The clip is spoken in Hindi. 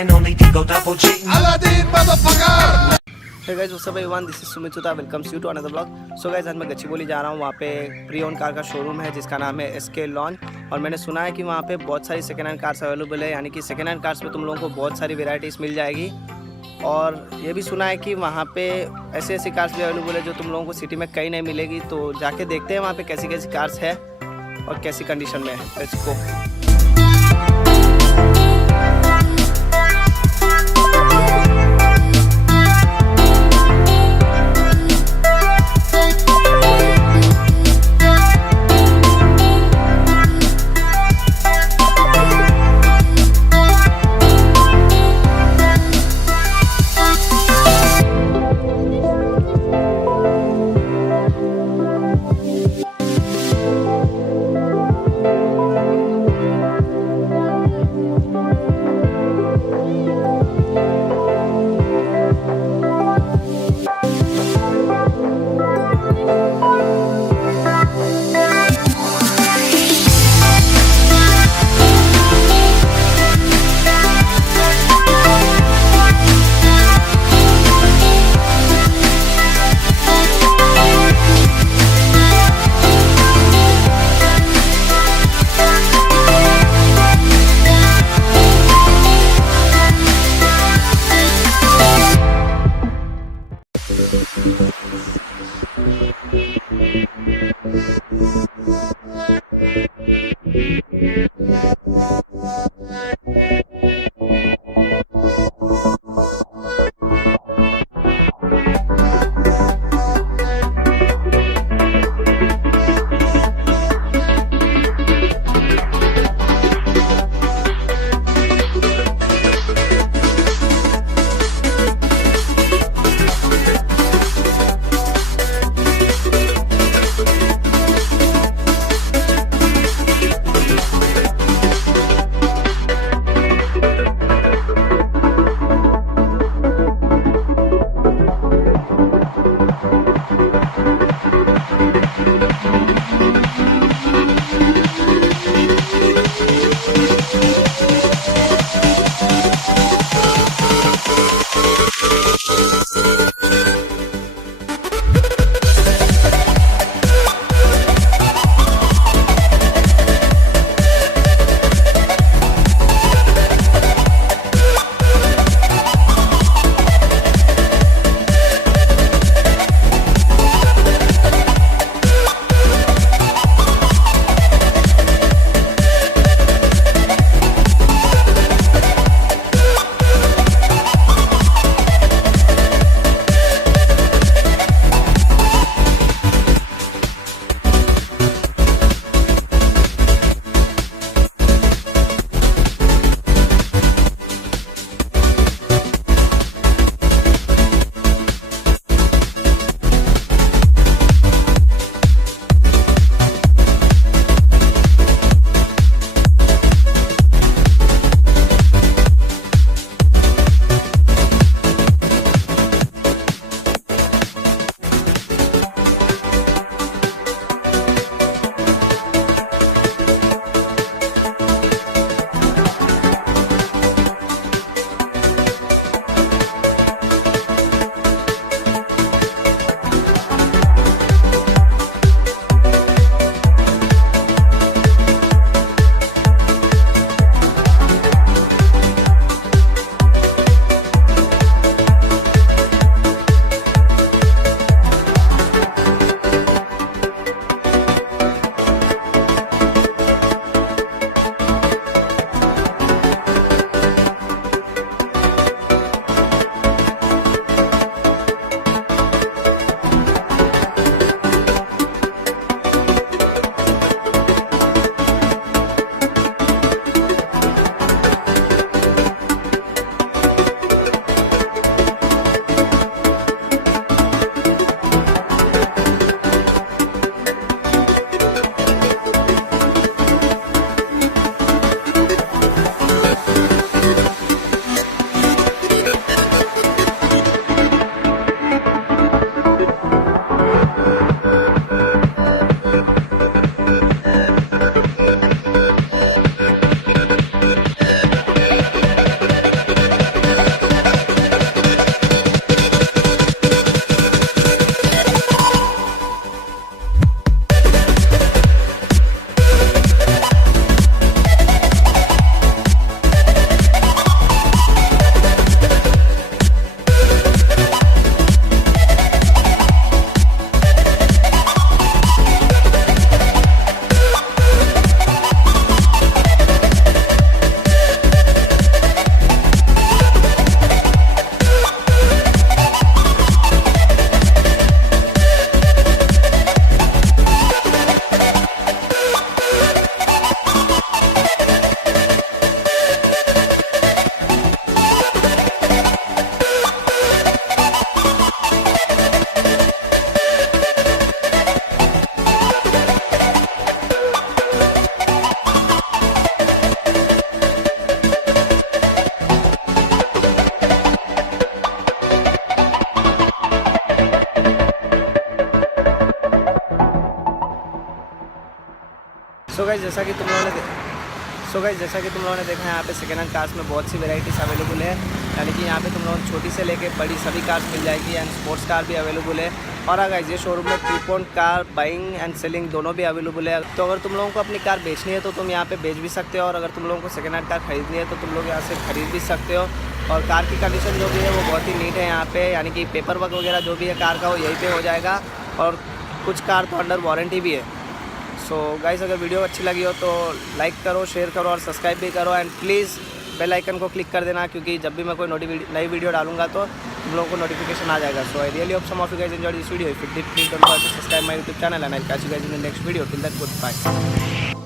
and only Digo double G. Aladdin motherfucker. Hey guys, what's up everyone? This is Sumeet Suthar. Welcomes you to another vlog. So guys, आज मैं गच्चीबोली जा रहा हूँ. वहाँ पे प्री ओन कार का शोरूम है जिसका नाम है SK लॉन्च. और मैंने सुना है कि वहाँ पे बहुत सारी सेकेंड हैंड कार्स अवेलेबल है, यानी कि सेकेंड हैंड कार्स में तुम लोगों को बहुत सारी वेराइटीज़ मिल जाएगी. और ये भी सुना है कि वहाँ पे ऐसी ऐसी कार्स भी अवेलेबल है जो तुम लोगों को सिटी में कहीं नहीं मिलेगी. तो जाके देखते हैं वहाँ पे कैसी कैसी कार्स है और कैसी कंडीशन में है. Let's go. सो गाइस जैसा कि तुम लोगों ने देखा यहाँ पे सेकेंड हैंड कार्स में बहुत सी वेराइटीज़ अवेलेबल है, यानी कि यहाँ पे तुम लोगों को छोटी से लेके बड़ी सभी कार्स मिल जाएगी एंड स्पोर्ट्स कार भी अवेलेबल है। और अगर ये शोरूम में prepone car buying and selling दोनों भी अवेलेबल है। तो अगर तुम लोगों को अपनी कार बेचनी है तो तुम यहाँ पे बेच भी सकते हो, और अगर तुम लोगों को सेकेंड हैंड कार खरीदनी है तो तुम लोग यहाँ से खरीद भी सकते हो। और कार की कंडीशन जो भी है वो बहुत ही नीट है यहाँ पे, यानी कि पेपर वर्क वगैरह जो भी है कार का वो यहीं पे हो जाएगा, और कुछ कार तो अंडर वारंटी भी है। सो गाइस अगर वीडियो अच्छी लगी हो तो लाइक करो, शेयर करो और सब्सक्राइब भी करो, एंड प्लीज़ बेल आइकन को क्लिक कर देना, क्योंकि जब भी मैं कोई नई वीडियो डालूंगा तो तुम लोगों को नोटिफिकेशन आ जाएगा। So I really hope some of you guys enjoyed this video. If you did, please don't forget to subscribe my YouTube channel, and I will catch you guys in the next video. Till then, good bye.